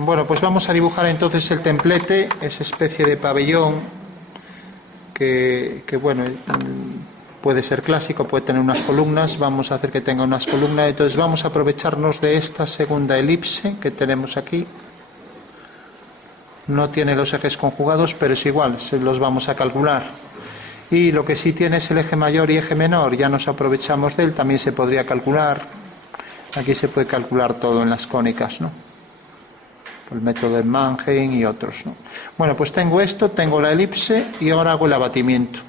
Bueno, pues vamos a dibujar entonces el templete, esa especie de pabellón que bueno, puede ser clásico, puede tener unas columnas. Vamos a hacer que tenga unas columnas. Entonces vamos a aprovecharnos de esta segunda elipse que tenemos aquí. No tiene los ejes conjugados, pero es igual, se los vamos a calcular. Y lo que sí tiene es el eje mayor y eje menor, ya nos aprovechamos de él, también se podría calcular. Aquí se puede calcular todo en las cónicas, ¿no? El método de Mannheim y otros, ¿no? Bueno, pues tengo esto, tengo la elipse y ahora hago el abatimiento.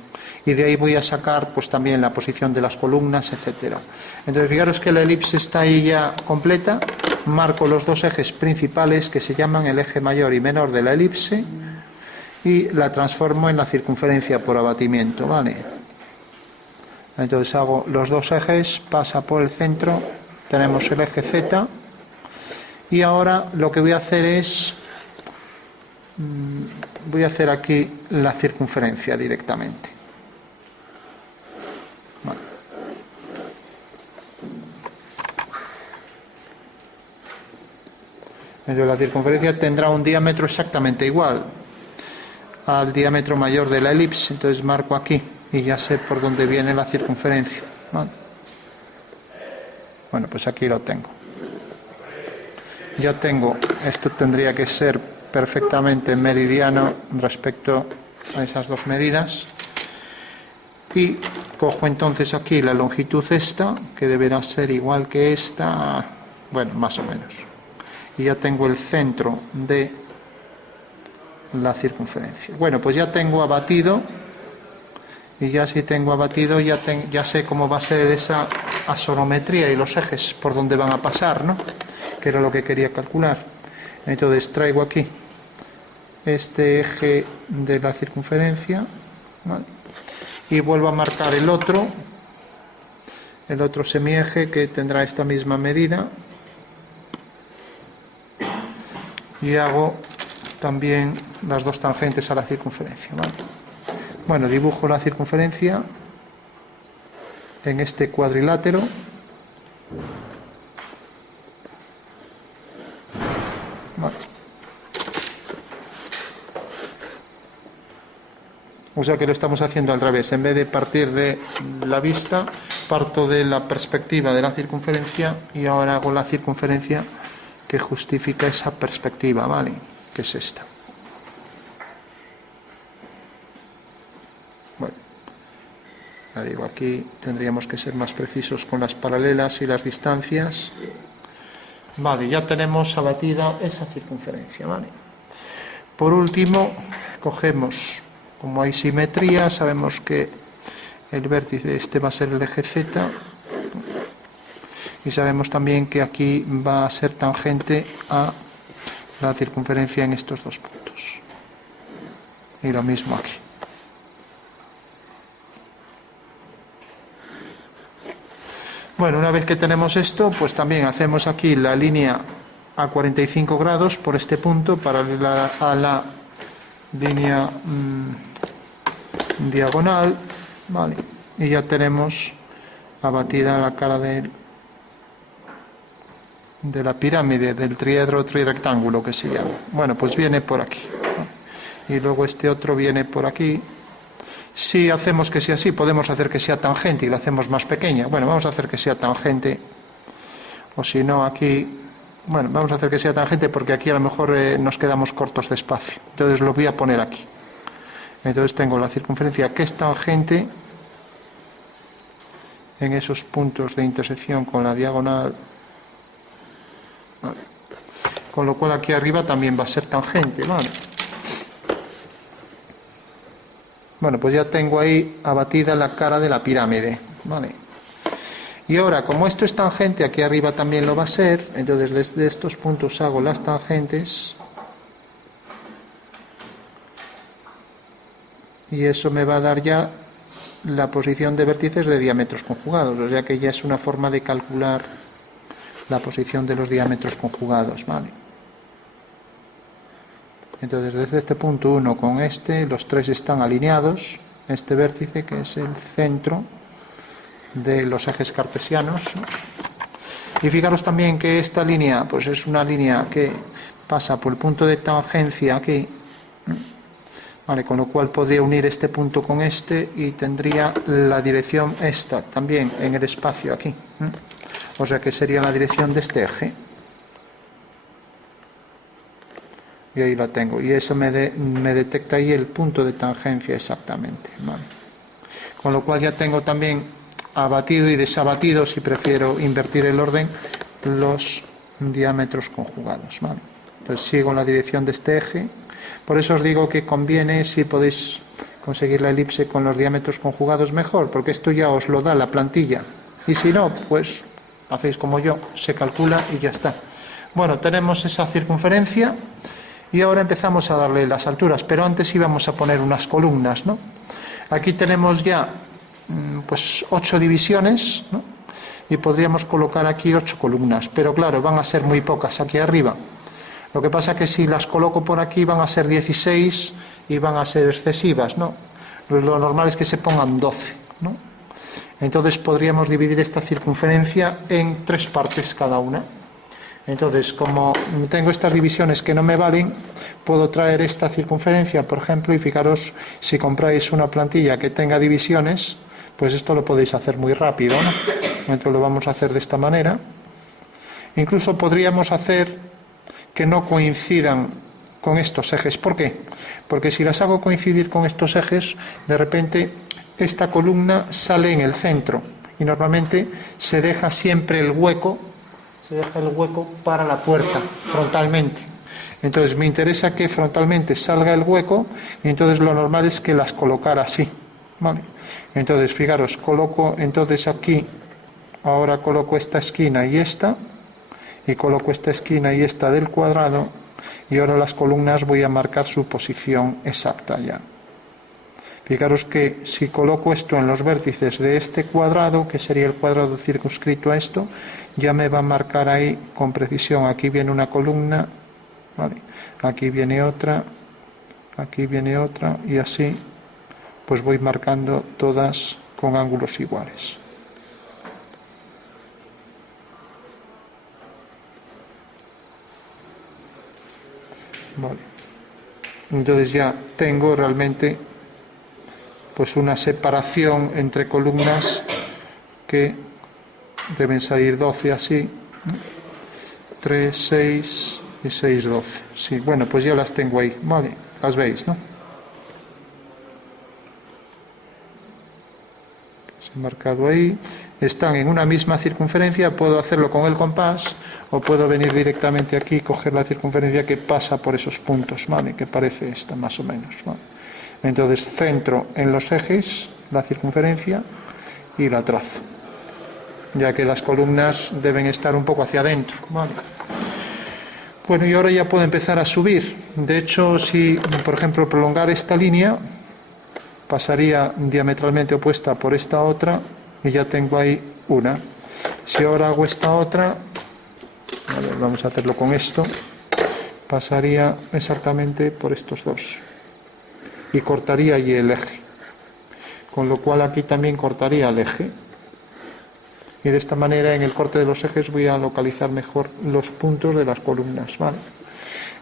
Y de ahí voy a sacar pues también la posición de las columnas, etcétera. Entonces fijaros que la elipse está ahí ya completa. Marco los dos ejes principales que se llaman el eje mayor y menor de la elipse y la transformo en la circunferencia por abatimiento, ¿vale? Entonces hago los dos ejes, pasa por el centro, tenemos el eje Z y ahora lo que voy a hacer es voy a hacer aquí la circunferencia directamente. Vale. Entonces la circunferencia tendrá un diámetro exactamente igual al diámetro mayor de la elipse, entonces marco aquí y ya sé por dónde viene la circunferencia. ¿Vale? Bueno, pues aquí lo tengo. Ya tengo, esto tendría que ser perfectamente meridiano respecto a esas dos medidas. Y cojo entonces aquí la longitud esta, que deberá ser igual que esta, bueno, más o menos. Y ya tengo el centro de la circunferencia. Bueno, pues ya tengo abatido, y ya si tengo abatido ya sé cómo va a ser esa asonometría y los ejes por donde van a pasar, ¿no? Que era lo que quería calcular. Entonces traigo aquí este eje de la circunferencia, ¿vale? Y vuelvo a marcar el otro semieje que tendrá esta misma medida y hago también las dos tangentes a la circunferencia, ¿vale? Bueno, dibujo la circunferencia en este cuadrilátero. Vale. O sea que lo estamos haciendo al revés. En vez de partir de la vista, parto de la perspectiva de la circunferencia y ahora hago la circunferencia que justifica esa perspectiva, ¿vale? Que es esta. Bueno, ya digo, aquí tendríamos que ser más precisos con las paralelas y las distancias. Vale, ya tenemos abatida esa circunferencia, ¿vale? Por último, cogemos, como hay simetría, sabemos que el vértice este va a ser el eje Z y sabemos también que aquí va a ser tangente a la circunferencia en estos dos puntos. Y lo mismo aquí. Bueno, una vez que tenemos esto, pues también hacemos aquí la línea a 45 grados por este punto, paralela a la línea diagonal, ¿vale? Y ya tenemos abatida la cara de la pirámide, del triedro trirectángulo que se llama. Bueno, pues viene por aquí, ¿no? Y luego este otro viene por aquí. Si hacemos que sea así, podemos hacer que sea tangente y la hacemos más pequeña. Bueno, vamos a hacer que sea tangente, o si no aquí, bueno, vamos a hacer que sea tangente porque aquí a lo mejor nos quedamos cortos de espacio. Entonces lo voy a poner aquí. Entonces tengo la circunferencia que es tangente en esos puntos de intersección con la diagonal. Vale. Con lo cual aquí arriba también va a ser tangente, ¿vale? Bueno, pues ya tengo ahí abatida la cara de la pirámide, ¿vale? Y ahora, como esto es tangente, aquí arriba también lo va a ser, entonces desde estos puntos hago las tangentes y eso me va a dar ya la posición de vértices de diámetros conjugados, o sea que ya es una forma de calcular la posición de los diámetros conjugados, ¿vale? Entonces desde este punto 1 con este, los tres están alineados, este vértice que es el centro de los ejes cartesianos. Y fijaros también que esta línea pues es una línea que pasa por el punto de tangencia aquí, vale, con lo cual podría unir este punto con este y tendría la dirección esta también en el espacio aquí, o sea que sería la dirección de este eje. Y ahí la tengo, y eso me detecta ahí el punto de tangencia exactamente, vale. Con lo cual ya tengo también abatido y desabatido, si prefiero invertir el orden, los diámetros conjugados, vale. Entonces sigo en la dirección de este eje. Por eso os digo que conviene, si podéis conseguir la elipse con los diámetros conjugados, mejor, porque esto ya os lo da la plantilla, y si no, pues hacéis como yo, se calcula y ya está. Bueno, tenemos esa circunferencia. Y ahora empezamos a darle las alturas, pero antes íbamos a poner unas columnas, ¿no? Aquí tenemos ya pues 8 divisiones, ¿no? Y podríamos colocar aquí 8 columnas, pero claro, van a ser muy pocas aquí arriba. Lo que pasa es que si las coloco por aquí van a ser 16 y van a ser excesivas, ¿no? Lo normal es que se pongan 12, ¿no? Entonces podríamos dividir esta circunferencia en 3 partes cada una. Entonces, como tengo estas divisiones que no me valen, puedo traer esta circunferencia, por ejemplo, y fijaros, si compráis una plantilla que tenga divisiones, pues esto lo podéis hacer muy rápido, ¿no? Entonces lo vamos a hacer de esta manera. Incluso podríamos hacer que no coincidan con estos ejes. ¿Por qué? Porque si las hago coincidir con estos ejes, de repente esta columna sale en el centro y normalmente se deja siempre el hueco. Se deja el hueco para la puerta frontalmente. Entonces me interesa que frontalmente salga el hueco, y entonces lo normal es que las colocara así, ¿vale? Entonces fijaros, coloco entonces aquí, ahora coloco esta esquina y esta, y coloco esta esquina y esta del cuadrado, y ahora las columnas voy a marcar su posición exacta ya. Fijaros que si coloco esto en los vértices de este cuadrado, que sería el cuadrado circunscrito a esto, ya me va a marcar ahí con precisión. Aquí viene una columna, ¿vale? Aquí viene otra, y así pues voy marcando todas con ángulos iguales. Vale. Entonces ya tengo realmente pues una separación entre columnas que deben salir 12 así, 3, 6 y 6, 12. Sí, bueno, pues ya las tengo ahí, vale, las veis, ¿no? Se han marcado ahí, están en una misma circunferencia, puedo hacerlo con el compás o puedo venir directamente aquí y coger la circunferencia que pasa por esos puntos, ¿vale? Que parece esta más o menos, ¿vale? Entonces centro en los ejes la circunferencia y la trazo, ya que las columnas deben estar un poco hacia adentro, ¿vale? Bueno, y ahora ya puedo empezar a subir. De hecho, si por ejemplo prolongar esta línea, pasaría diametralmente opuesta por esta otra y ya tengo ahí una. Si ahora hago esta otra, a ver, vamos a hacerlo con esto, pasaría exactamente por estos dos y cortaría allí el eje, con lo cual aquí también cortaría el eje, y de esta manera en el corte de los ejes voy a localizar mejor los puntos de las columnas, ¿vale?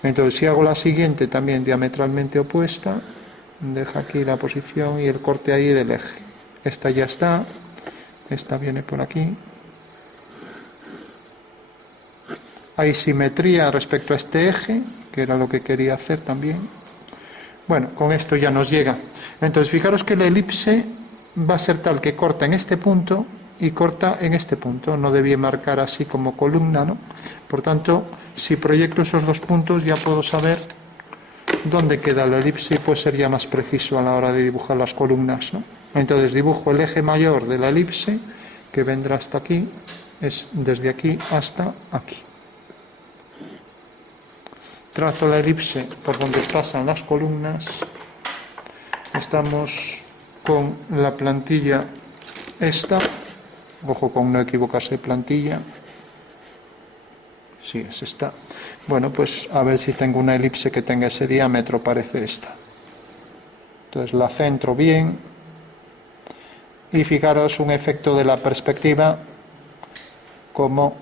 Entonces si hago la siguiente también diametralmente opuesta, deja aquí la posición y el corte ahí del eje. Esta ya está, esta viene por aquí. Hay simetría respecto a este eje, que era lo que quería hacer también. Bueno, con esto ya nos llega. Entonces, fijaros que la elipse va a ser tal que corta en este punto y corta en este punto. No debía marcar así como columna, ¿no? Por tanto, si proyecto esos dos puntos ya puedo saber dónde queda la elipse y puede ser ya más preciso a la hora de dibujar las columnas, ¿no? Entonces dibujo el eje mayor de la elipse, que vendrá hasta aquí, es desde aquí hasta aquí. Trazo la elipse por donde pasan las columnas. Estamos con la plantilla esta. Ojo con no equivocarse de plantilla. Sí, es esta. Bueno, pues a ver si tengo una elipse que tenga ese diámetro, parece esta. Entonces la centro bien. Y fijaros un efecto de la perspectiva, como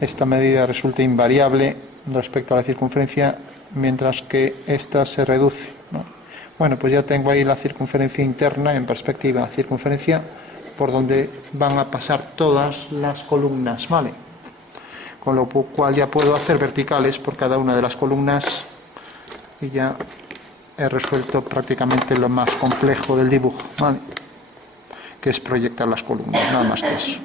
esta medida resulta invariable respecto a la circunferencia, mientras que esta se reduce, ¿no? Bueno, pues ya tengo ahí la circunferencia interna en perspectiva, circunferencia por donde van a pasar todas las columnas, ¿vale? Con lo cual ya puedo hacer verticales por cada una de las columnas y ya he resuelto prácticamente lo más complejo del dibujo, ¿vale? Que es proyectar las columnas, nada más que eso.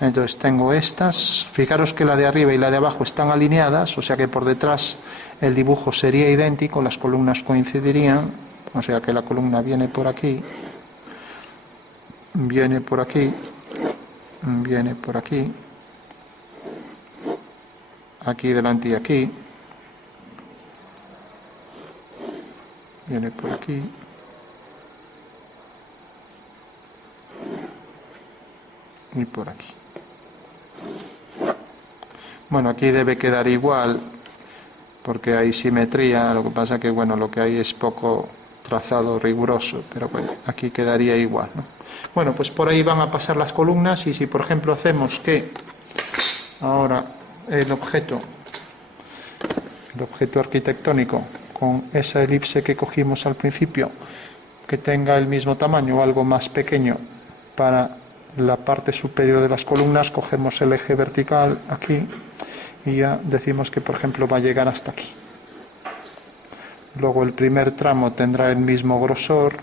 Entonces tengo estas, fijaros que la de arriba y la de abajo están alineadas, o sea que por detrás el dibujo sería idéntico, las columnas coincidirían, o sea que la columna viene por aquí, viene por aquí, viene por aquí, aquí delante y aquí, viene por aquí, y por aquí. Bueno, aquí debe quedar igual porque hay simetría, lo que pasa que bueno, lo que hay es poco trazado riguroso, pero bueno, aquí quedaría igual, ¿no? Bueno, pues por ahí van a pasar las columnas y si por ejemplo hacemos que ahora el objeto arquitectónico con esa elipse que cogimos al principio, que tenga el mismo tamaño o algo más pequeño para la parte superior de las columnas, cogemos el eje vertical aquí y ya decimos que por ejemplo va a llegar hasta aquí. Luego el primer tramo tendrá el mismo grosor,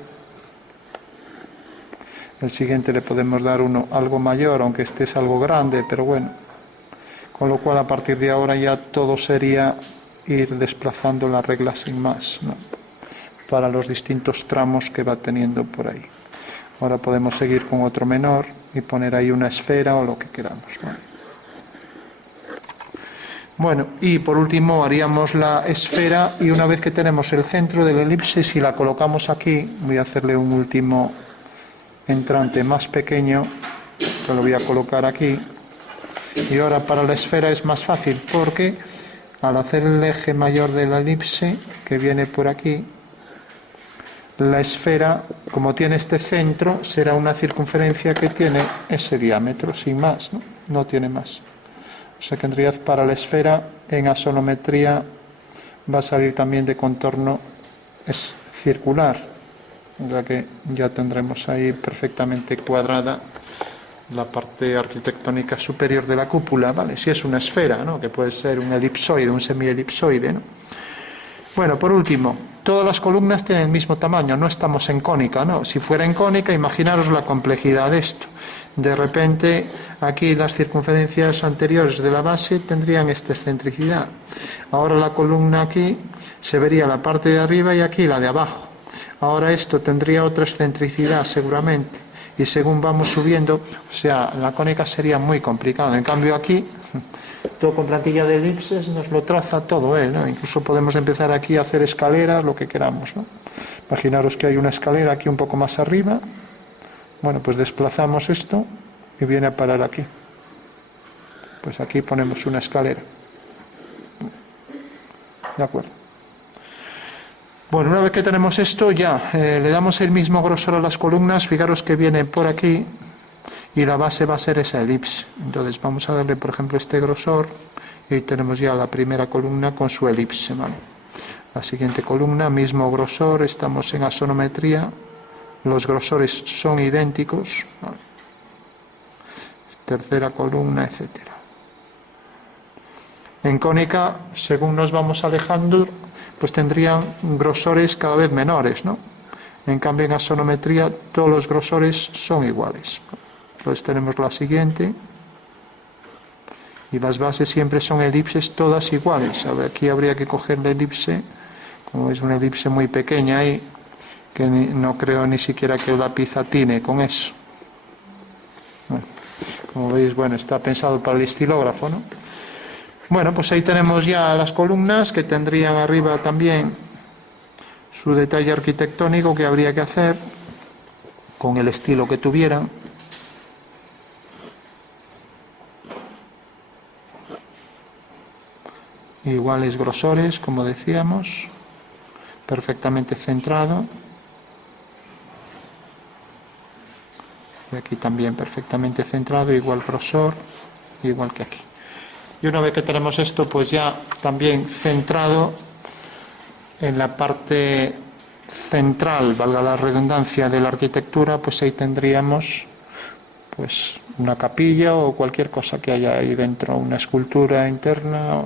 el siguiente le podemos dar uno algo mayor, aunque este es algo grande, pero bueno, con lo cual a partir de ahora ya todo sería ir desplazando la regla sin más, ¿no? Para los distintos tramos que va teniendo por ahí. Ahora podemos seguir con otro menor y poner ahí una esfera o lo que queramos, ¿no? Bueno, y por último haríamos la esfera y una vez que tenemos el centro de la elipse, si la colocamos aquí, voy a hacerle un último entrante más pequeño, que lo voy a colocar aquí. Y ahora para la esfera es más fácil porque al hacer el eje mayor de la elipse, que viene por aquí, la esfera, como tiene este centro, será una circunferencia que tiene ese diámetro, sin más, ¿no? No tiene más. O sea que en realidad para la esfera en asonometría va a salir también de contorno es circular, o sea que ya tendremos ahí perfectamente cuadrada la parte arquitectónica superior de la cúpula, ¿vale? Si es una esfera, ¿no? Que puede ser un elipsoide, un semielipsoide, ¿no? Bueno, por último, todas las columnas tienen el mismo tamaño, no estamos en cónica, ¿no? Si fuera en cónica, imaginaros la complejidad de esto. De repente, aquí las circunferencias anteriores de la base tendrían esta excentricidad. Ahora la columna aquí se vería la parte de arriba y aquí la de abajo. Ahora esto tendría otra excentricidad seguramente. Y según vamos subiendo, o sea, la cónica sería muy complicado. En cambio aquí, todo con plantilla de elipses nos lo traza todo él, ¿no? Incluso podemos empezar aquí a hacer escaleras, lo que queramos, ¿no? Imaginaros que hay una escalera aquí un poco más arriba. Bueno, pues desplazamos esto y viene a parar aquí. Pues aquí ponemos una escalera. ¿De acuerdo? Bueno, una vez que tenemos esto, ya le damos el mismo grosor a las columnas. Fijaros que viene por aquí y la base va a ser esa elipse. Entonces vamos a darle, por ejemplo, este grosor y tenemos ya la primera columna con su elipse, ¿vale? La siguiente columna, mismo grosor, estamos en asonometría. Los grosores son idénticos, ¿vale? Tercera columna, etcétera. En cónica, según nos vamos alejando, pues tendrían grosores cada vez menores, ¿no? En cambio, en asonometría, todos los grosores son iguales. Entonces tenemos la siguiente. Y las bases siempre son elipses todas iguales. A ver, aquí habría que coger la elipse, como es una elipse muy pequeña ahí, que no creo ni siquiera que el lápiz atine con eso. Bueno, como veis, bueno, está pensado para el estilógrafo, ¿no? Bueno, pues ahí tenemos ya las columnas que tendrían arriba también su detalle arquitectónico que habría que hacer con el estilo que tuvieran. Iguales grosores, como decíamos, perfectamente centrado. Y aquí también perfectamente centrado, igual grosor, igual que aquí. Y una vez que tenemos esto, pues ya también centrado en la parte central, valga la redundancia, de la arquitectura, pues ahí tendríamos pues una capilla o cualquier cosa que haya ahí dentro, una escultura interna,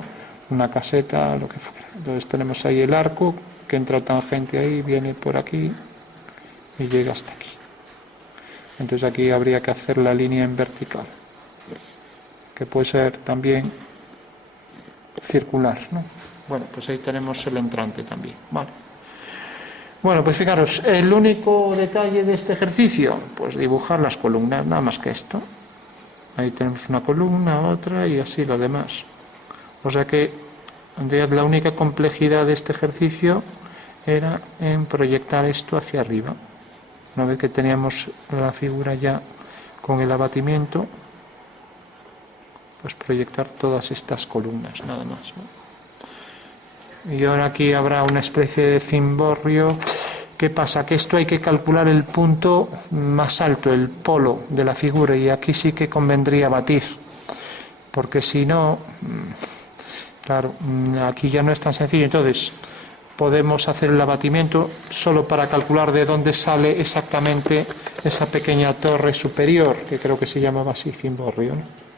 una caseta, lo que fuera. Entonces tenemos ahí el arco que entra tangente ahí, viene por aquí y llega hasta aquí. Entonces aquí habría que hacer la línea en vertical, que puede ser también circular, ¿no? Bueno, pues ahí tenemos el entrante también, ¿vale? Bueno, pues fijaros, el único detalle de este ejercicio, pues dibujar las columnas, nada más que esto. Ahí tenemos una columna, otra y así las demás. O sea que, en realidad, la única complejidad de este ejercicio era en proyectar esto hacia arriba. Una vez que teníamos la figura ya con el abatimiento, pues proyectar todas estas columnas, nada más, ¿no? Y ahora aquí habrá una especie de cimborrio. ¿Qué pasa? Que esto hay que calcular el punto más alto, el polo de la figura, y aquí sí que convendría batir, porque si no, claro, aquí ya no es tan sencillo. Entonces podemos hacer el abatimiento solo para calcular de dónde sale exactamente esa pequeña torre superior, que creo que se llamaba así, cimborrio, ¿no?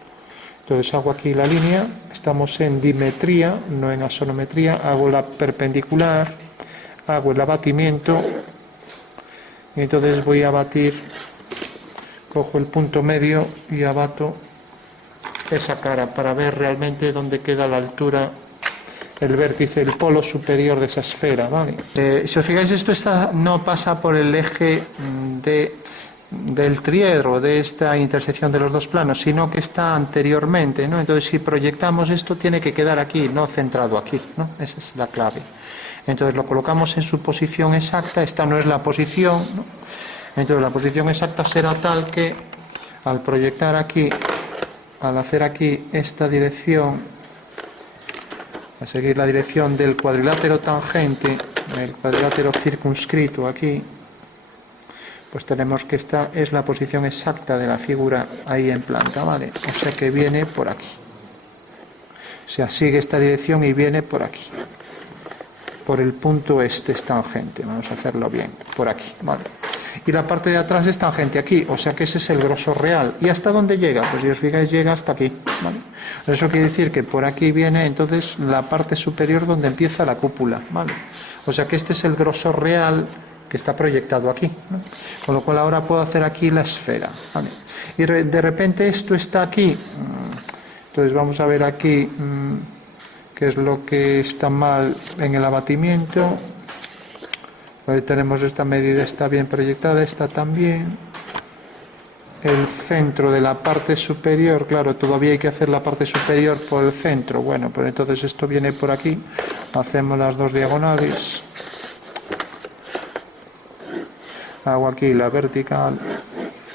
Entonces hago aquí la línea, estamos en dimetría, no en asonometría, hago la perpendicular, hago el abatimiento, y entonces voy a abatir, cojo el punto medio y abato esa cara para ver realmente dónde queda la altura, el vértice, el polo superior de esa esfera, ¿vale? Si os fijáis, esto no pasa por el eje del triedro, de esta intersección de los dos planos, sino que está anteriormente, ¿no? Entonces, si proyectamos esto, tiene que quedar aquí, no centrado aquí, ¿no? Esa es la clave. Entonces lo colocamos en su posición exacta. Esta no es la posición, ¿no? Entonces la posición exacta será tal que al proyectar aquí, al hacer aquí esta dirección, a seguir la dirección del cuadrilátero tangente, el cuadrilátero circunscrito aquí, pues tenemos que esta es la posición exacta de la figura ahí en planta, ¿vale? O sea que viene por aquí. O sea, sigue esta dirección y viene por aquí. Por el punto este es tangente. Vamos a hacerlo bien. Por aquí, ¿vale? Y la parte de atrás es tangente aquí. O sea que ese es el grosor real. ¿Y hasta dónde llega? Pues si os fijáis, llega hasta aquí, ¿vale? Eso quiere decir que por aquí viene entonces la parte superior donde empieza la cúpula, ¿vale? O sea que este es el grosor real que está proyectado aquí, ¿no? Con lo cual ahora puedo hacer aquí la esfera, ¿vale? Y de repente esto está aquí. Entonces vamos a ver aquí qué es lo que está mal en el abatimiento. Ahí tenemos esta medida, está bien proyectada, esta también. El centro de la parte superior, claro, todavía hay que hacer la parte superior por el centro. Bueno, pues entonces esto viene por aquí. Hacemos las dos diagonales. Hago aquí la vertical.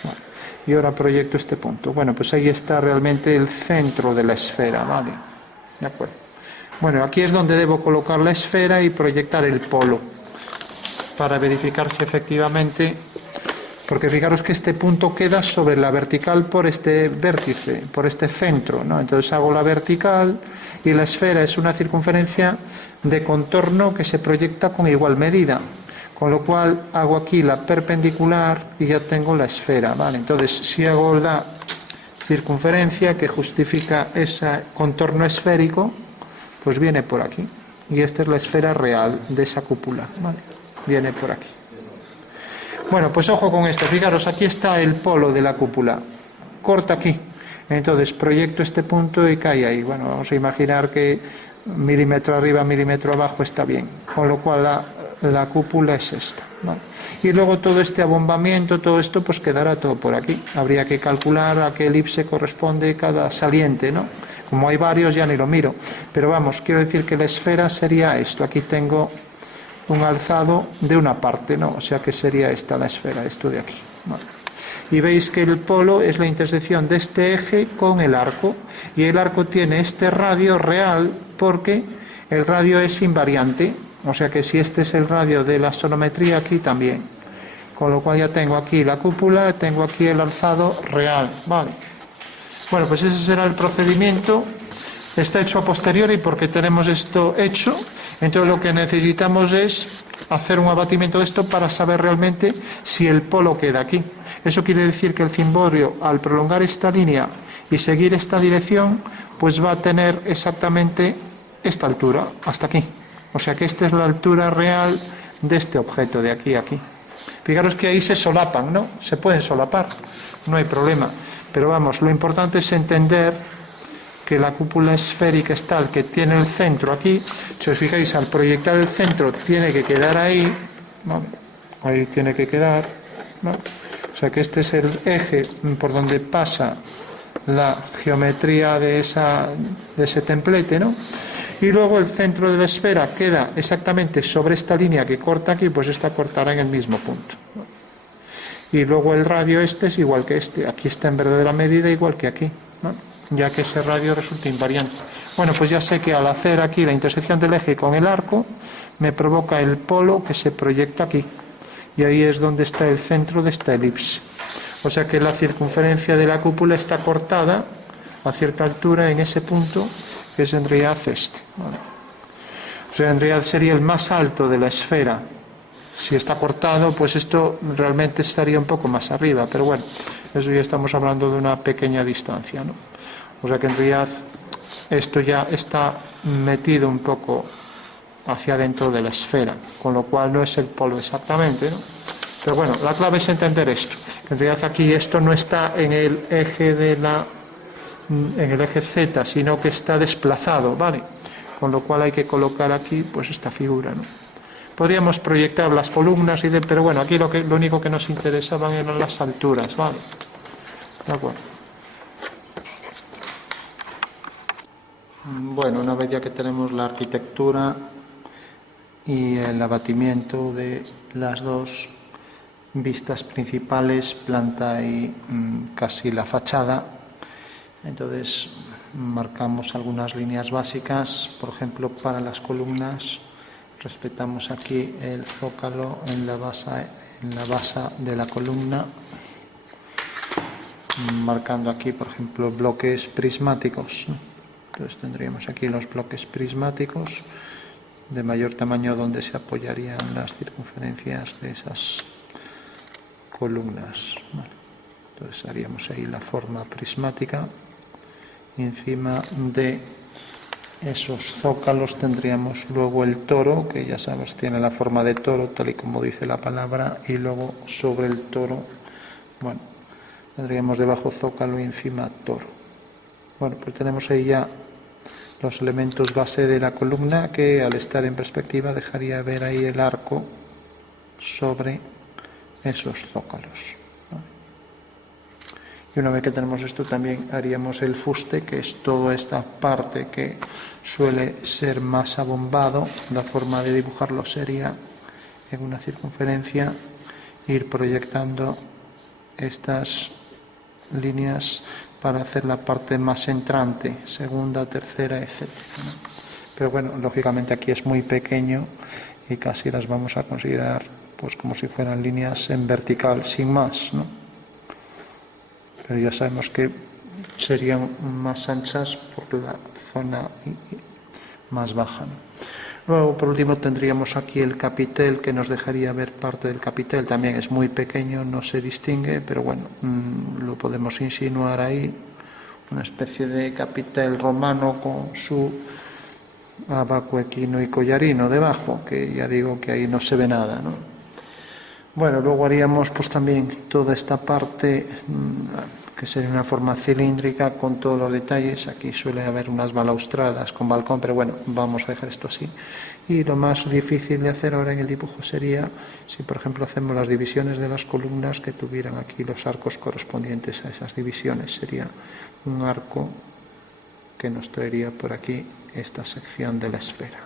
Bueno, y ahora proyecto este punto. Bueno, pues ahí está realmente el centro de la esfera, ¿vale? De acuerdo. Bueno, aquí es donde debo colocar la esfera y proyectar el polo para verificar si efectivamente, porque fijaros que este punto queda sobre la vertical por este vértice, por este centro, ¿no? Entonces hago la vertical y la esfera es una circunferencia de contorno que se proyecta con igual medida. Con lo cual hago aquí la perpendicular y ya tengo la esfera, ¿vale? Entonces, si hago la circunferencia que justifica ese contorno esférico, pues viene por aquí. Y esta es la esfera real de esa cúpula, ¿vale? Viene por aquí. Bueno, pues ojo con esto. Fijaros, aquí está el polo de la cúpula. Corta aquí. Entonces, proyecto este punto y cae ahí. Bueno, vamos a imaginar que milímetro arriba, milímetro abajo está bien. Con lo cual la cúpula es esta, ¿vale? Y luego todo este abombamiento, todo esto, pues quedará todo por aquí. Habría que calcular a qué elipse corresponde cada saliente, ¿no? Como hay varios ya ni lo miro. Pero vamos, quiero decir que la esfera sería esto. Aquí tengo un alzado de una parte, ¿no? O sea que sería esta la esfera, esto de aquí, ¿vale? Y veis que el polo es la intersección de este eje con el arco. Y el arco tiene este radio real porque el radio es invariante. O sea que si este es el radio de la sonometría, aquí también. Con lo cual ya tengo aquí la cúpula, tengo aquí el alzado real, ¿vale? Bueno, pues ese será el procedimiento está hecho a posteriori porque tenemos esto hecho, entonces lo que necesitamos es hacer un abatimiento de esto para saber realmente si el polo queda aquí. Eso quiere decir que el cimborrio, al prolongar esta línea y seguir esta dirección, pues va a tener exactamente esta altura, hasta aquí. O sea que esta es la altura real de este objeto, de aquí a aquí. Fijaros que ahí se solapan, ¿no? Se pueden solapar, no hay problema. Pero vamos, lo importante es entender que la cúpula esférica es tal que tiene el centro aquí. Si os fijáis, al proyectar el centro tiene que quedar ahí, ¿no? Ahí tiene que quedar, ¿no? O sea que este es el eje por donde pasa la geometría de ese templete, ¿no? Y luego el centro de la esfera queda exactamente sobre esta línea que corta aquí, pues esta cortará en el mismo punto, ¿no? Y luego el radio este es igual que este, aquí está en verdadera medida igual que aquí, ¿no? Ya que ese radio resulta invariante. Bueno, pues ya sé que al hacer aquí la intersección del eje con el arco, me provoca el polo que se proyecta aquí. Y ahí es donde está el centro de esta elipse. O sea que la circunferencia de la cúpula está cortada a cierta altura en ese punto, que es en realidad este, ¿vale? O sea, en realidad sería el más alto de la esfera. Si está cortado, pues esto realmente estaría un poco más arriba, pero bueno, eso ya estamos hablando de una pequeña distancia, ¿no? O sea que en realidad esto ya está metido un poco hacia dentro de la esfera, con lo cual no es el polo exactamente, ¿no? Pero bueno, la clave es entender esto, que en realidad aquí esto no está en el eje en el eje Z, sino que está desplazado, ¿vale? Con lo cual hay que colocar aquí pues esta figura, ¿no? Podríamos proyectar las columnas, pero bueno, aquí lo único que nos interesaban eran las alturas, ¿vale? De acuerdo. Bueno, una vez ya que tenemos la arquitectura y el abatimiento de las dos vistas principales, planta y casi la fachada, entonces marcamos algunas líneas básicas. Por ejemplo, para las columnas respetamos aquí el zócalo en la base de la columna, marcando aquí, por ejemplo, bloques prismáticos, ¿no? Entonces tendríamos aquí los bloques prismáticos de mayor tamaño donde se apoyarían las circunferencias de esas columnas, ¿vale? Entonces haríamos ahí la forma prismática y encima de esos zócalos tendríamos luego el toro, que ya sabes tiene la forma de toro tal y como dice la palabra, y luego sobre el toro, bueno, tendríamos debajo zócalo y encima toro. Bueno, pues tenemos ahí ya los elementos base de la columna, que al estar en perspectiva dejaría ver ahí el arco sobre esos zócalos, ¿no? Y una vez que tenemos esto también haríamos el fuste, que es toda esta parte que suele ser más abombado. La forma de dibujarlo sería en una circunferencia ir proyectando estas líneas para hacer la parte más entrante, segunda, tercera, etc., ¿no? Pero bueno, lógicamente aquí es muy pequeño y casi las vamos a considerar pues como si fueran líneas en vertical, sin más, ¿no? Pero ya sabemos que serían más anchas por la zona más baja, ¿no? Luego, por último, tendríamos aquí el capitel, que nos dejaría ver parte del capitel. También es muy pequeño, no se distingue, pero bueno, lo podemos insinuar ahí. Una especie de capitel romano con su abaco, equino y collarino debajo, que ya digo que ahí no se ve nada, ¿no? Bueno, luego haríamos pues también toda esta parte que sería una forma cilíndrica con todos los detalles. Aquí suele haber unas balaustradas con balcón, pero bueno, vamos a dejar esto así. Y lo más difícil de hacer ahora en el dibujo sería, si por ejemplo hacemos las divisiones de las columnas, que tuvieran aquí los arcos correspondientes a esas divisiones. Sería un arco que nos traería por aquí esta sección de la esfera.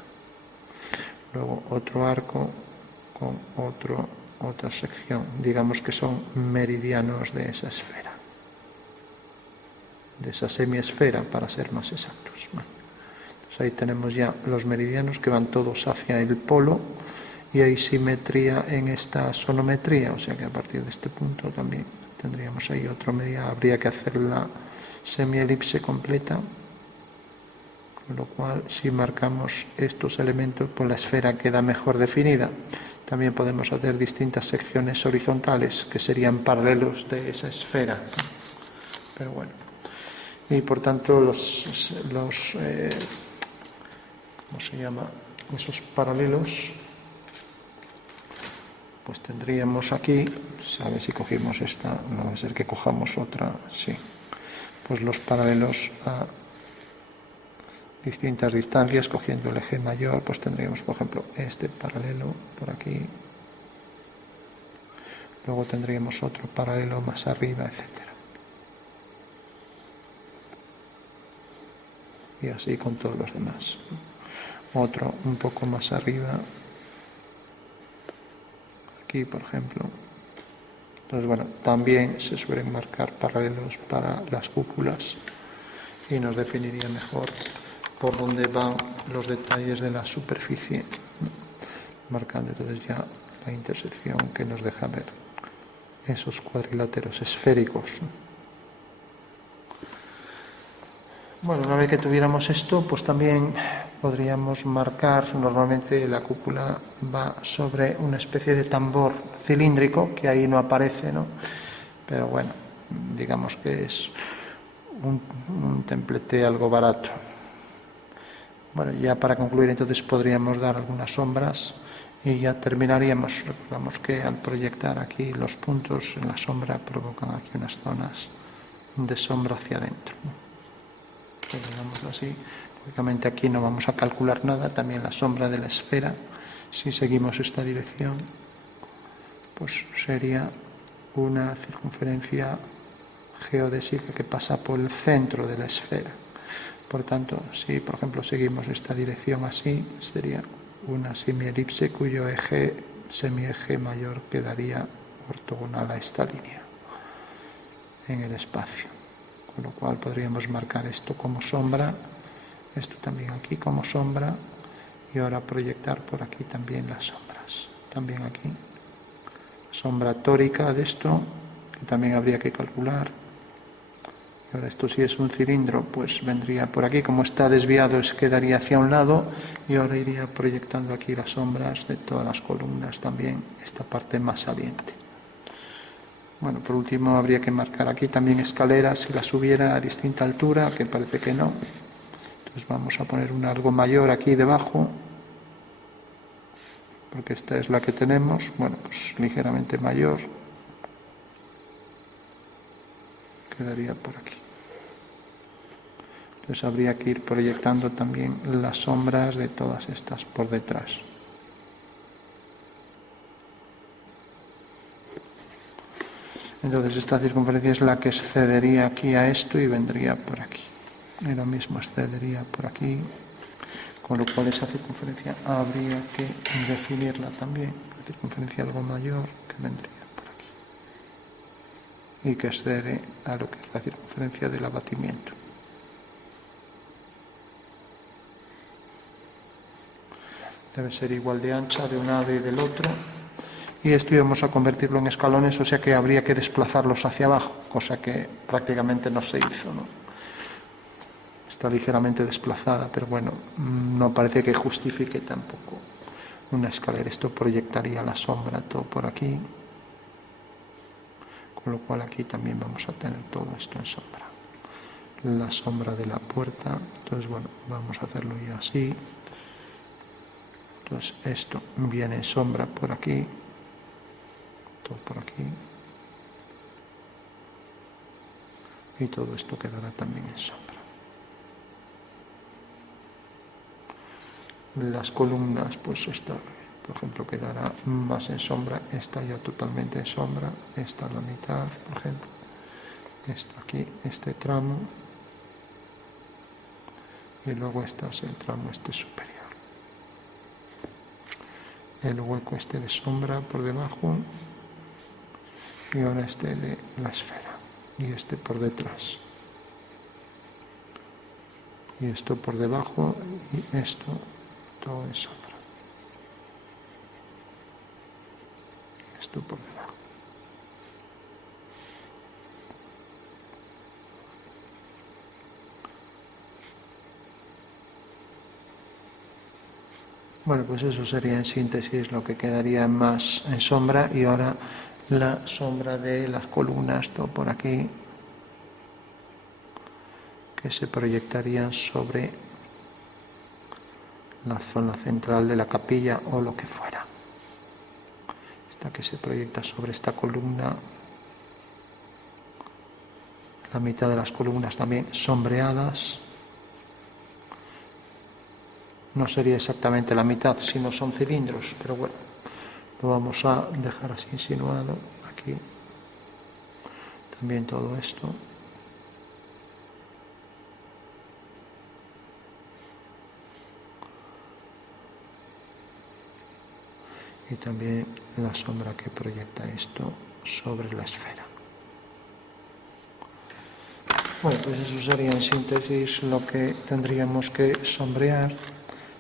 Luego otro arco con otra sección, digamos que son meridianos de esa esfera, de esa semiesfera para ser más exactos. Bueno, pues ahí tenemos ya los meridianos que van todos hacia el polo y hay simetría en esta sonometría, o sea que a partir de este punto también tendríamos ahí otro meridiano. Habría que hacer la semielipse completa Con lo cual, si marcamos estos elementos, pues la esfera queda mejor definida. También podemos hacer distintas secciones horizontales que serían paralelos de esa esfera. Pero bueno. Y por tanto, ¿cómo se llama? Esos paralelos, pues tendríamos aquí, ¿sabes? Si cogimos esta, no va a ser que cojamos otra, sí. Pues los paralelos a distintas distancias, cogiendo el eje mayor, pues tendríamos, por ejemplo, este paralelo por aquí. Luego tendríamos otro paralelo más arriba, etcétera. Y así con todos los demás. Otro un poco más arriba, aquí por ejemplo. Entonces, bueno, también se suelen marcar paralelos para las cúpulas y nos definiría mejor por dónde van los detalles de la superficie, marcando entonces ya la intersección que nos deja ver esos cuadriláteros esféricos. Bueno, una vez que tuviéramos esto, pues también podríamos marcar, normalmente la cúpula va sobre una especie de tambor cilíndrico, que ahí no aparece, ¿no? Pero bueno, digamos que es un templete algo barato. Bueno, ya para concluir entonces podríamos dar algunas sombras y ya terminaríamos. Recordamos que al proyectar aquí los puntos en la sombra provocan aquí unas zonas de sombra hacia adentro, ¿no? Digamos así. Lógicamente aquí no vamos a calcular nada, también la sombra de la esfera, si seguimos esta dirección, pues sería una circunferencia geodésica que pasa por el centro de la esfera. Por tanto, si por ejemplo seguimos esta dirección así, sería una semielipse cuyo eje, semieje mayor quedaría ortogonal a esta línea en el espacio. Con lo cual podríamos marcar esto como sombra, esto también aquí como sombra, y ahora proyectar por aquí también las sombras. También aquí, sombra tórica de esto, que también habría que calcular. Y ahora esto si es un cilindro, pues vendría por aquí, como está desviado, quedaría hacia un lado, y ahora iría proyectando aquí las sombras de todas las columnas, también esta parte más saliente. Bueno, por último habría que marcar aquí también escaleras, si las hubiera a distinta altura, que parece que no. Entonces vamos a poner una algo mayor aquí debajo, porque esta es la que tenemos, bueno, pues ligeramente mayor. Quedaría por aquí. Entonces habría que ir proyectando también las sombras de todas estas por detrás. Entonces esta circunferencia es la que excedería aquí a esto y vendría por aquí. Y lo mismo excedería por aquí, con lo cual esa circunferencia habría que definirla también. La circunferencia algo mayor que vendría por aquí. Y que excede a lo que es la circunferencia del abatimiento. Debe ser igual de ancha de un lado y del otro. Y esto íbamos a convertirlo en escalones, o sea que habría que desplazarlos hacia abajo, cosa que prácticamente no se hizo, ¿no? Está ligeramente desplazada, pero bueno, no parece que justifique tampoco una escalera. Esto proyectaría la sombra todo por aquí, con lo cual aquí también vamos a tener todo esto en sombra. La sombra de la puerta, entonces bueno, vamos a hacerlo ya así. Entonces esto viene en sombra por aquí, todo por aquí, y todo esto quedará también en sombra. Las columnas, pues esta, por ejemplo, quedará más en sombra, esta ya totalmente en sombra, esta la mitad, por ejemplo, esta aquí, este tramo, y luego este es el tramo este superior. El hueco este de sombra por debajo, y ahora este de la esfera, y este por detrás. Y esto por debajo, y esto todo en sombra. Y esto por debajo. Bueno, pues eso sería en síntesis lo que quedaría más en sombra, y ahora la sombra de las columnas, todo por aquí, que se proyectarían sobre la zona central de la capilla o lo que fuera. Esta que se proyecta sobre esta columna, la mitad de las columnas también sombreadas. No sería exactamente la mitad si no son cilindros, pero bueno, lo vamos a dejar así insinuado. Aquí también todo esto. Y también la sombra que proyecta esto sobre la esfera. Bueno, pues eso sería en síntesis lo que tendríamos que sombrear.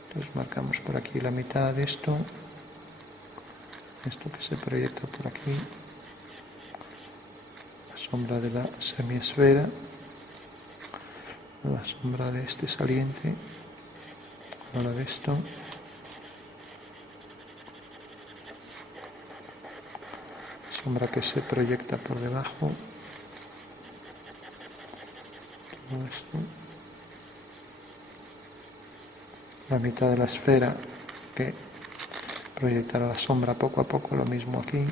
Entonces marcamos por aquí la mitad de esto que se proyecta por aquí, la sombra de la semiesfera, la sombra de este saliente, ahora de esto, sombra que se proyecta por debajo, todo esto, la mitad de la esfera que proyectará la sombra poco a poco, lo mismo aquí,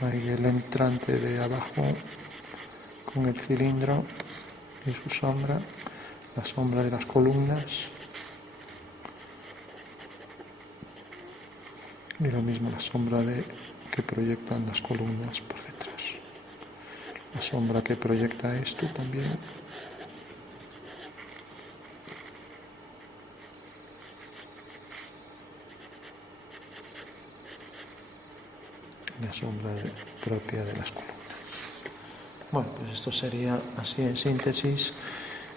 ahí el entrante de abajo con el cilindro y su sombra, la sombra de las columnas, y lo mismo la sombra que proyectan las columnas por detrás, la sombra que proyecta esto también, la sombra propia de las columnas. Bueno, pues esto sería así en síntesis,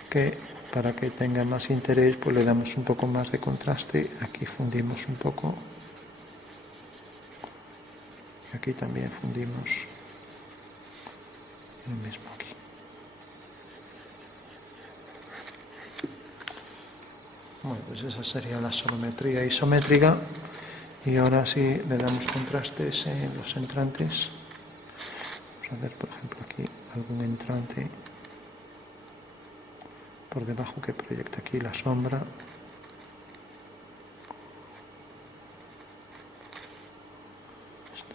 que para que tenga más interés pues le damos un poco más de contraste, aquí fundimos un poco, aquí también fundimos lo mismo aquí. Bueno, pues esa sería la sonometría isométrica, y ahora sí le damos contrastes en los entrantes. Vamos a hacer, por ejemplo, aquí algún entrante por debajo que proyecta aquí la sombra.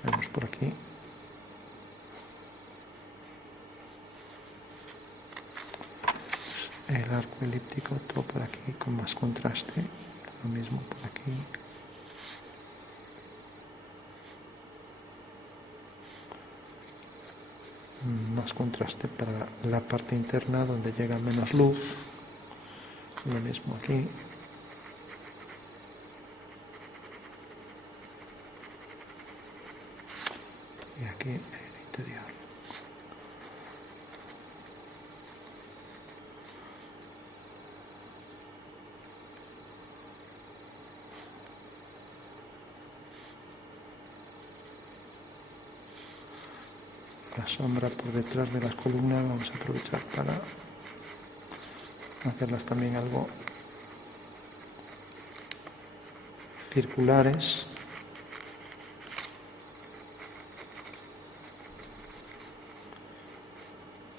Tenemos por aquí. El arco elíptico, todo por aquí con más contraste, lo mismo por aquí. Más contraste para la parte interna donde llega menos luz, lo mismo aquí. Y aquí en el interior. La sombra por detrás de las columnas vamos a aprovechar para hacerlas también algo circulares.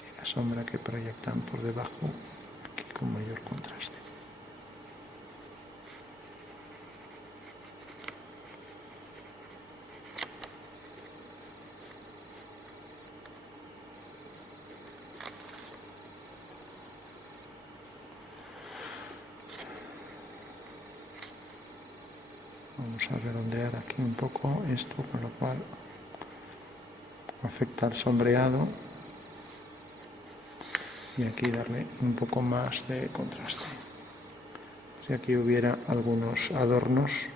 Y la sombra que proyectan por debajo, aquí con mayor contraste. Vamos a redondear aquí un poco esto, con lo cual afecta al sombreado, y aquí darle un poco más de contraste. Si aquí hubiera algunos adornos,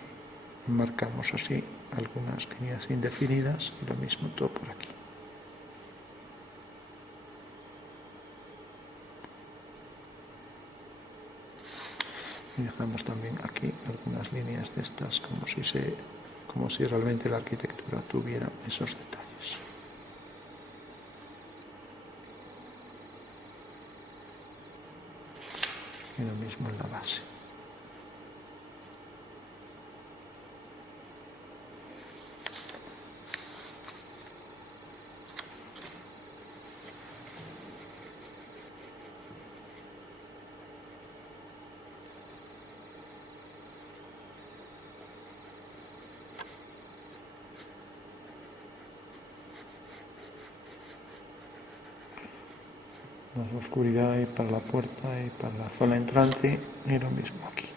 marcamos así algunas líneas indefinidas, y lo mismo todo por aquí. Y dejamos también aquí algunas líneas de estas, como si realmente la arquitectura tuviera esos detalles. Y lo mismo en la base. más oscuridad y para la puerta y para la zona entrante, y lo mismo aquí.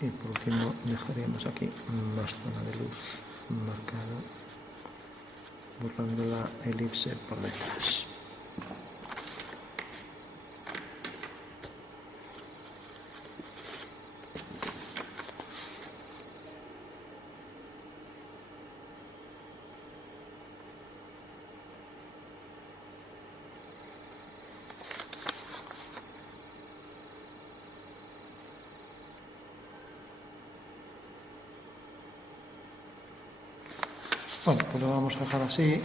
Y por último dejaríamos aquí más zona de luz marcada, borrando la elipse por detrás. Bueno, pues lo vamos a dejar así.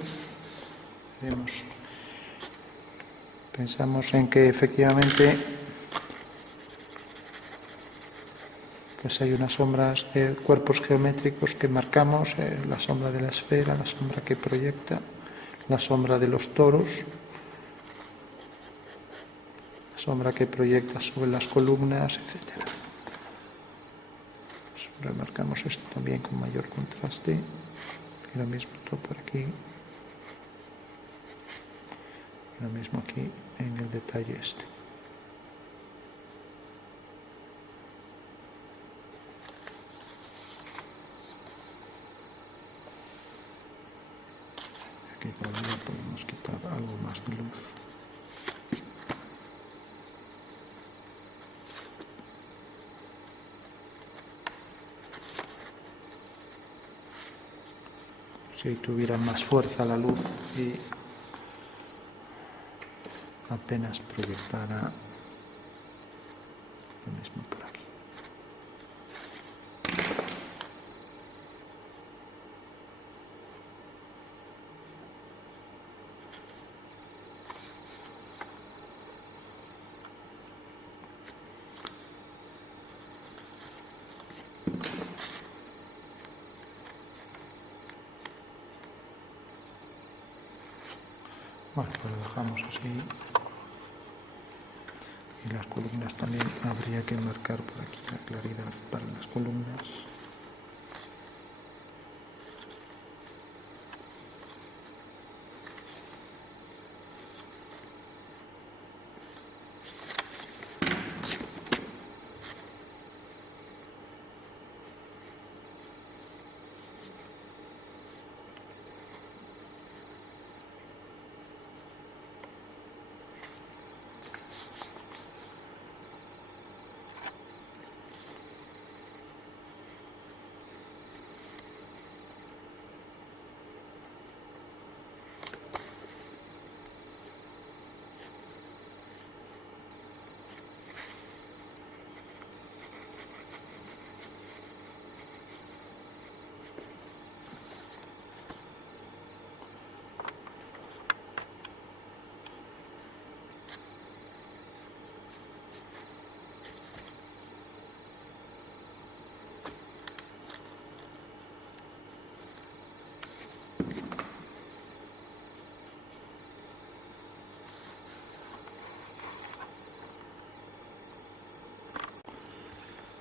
Pensamos en que efectivamente pues hay unas sombras de cuerpos geométricos que marcamos, la sombra de la esfera, la sombra que proyecta, la sombra de los toros, la sombra que proyecta sobre las columnas, etc. Pues remarcamos esto también con mayor contraste. Y lo mismo todo por aquí. Y lo mismo aquí en el detalle este. Aquí todavía podemos quitar algo más de luz. Si tuviera más fuerza la luz y apenas proyectara lo mismo por aquí. Bueno, pues lo dejamos así. Y las columnas también habría que marcar por aquí la claridad para las columnas.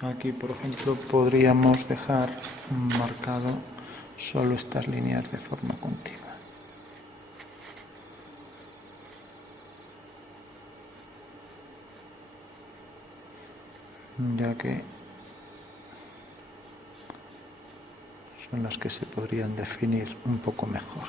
Aquí, por ejemplo, podríamos dejar marcado solo estas líneas de forma continua. Ya que son las que se podrían definir un poco mejor.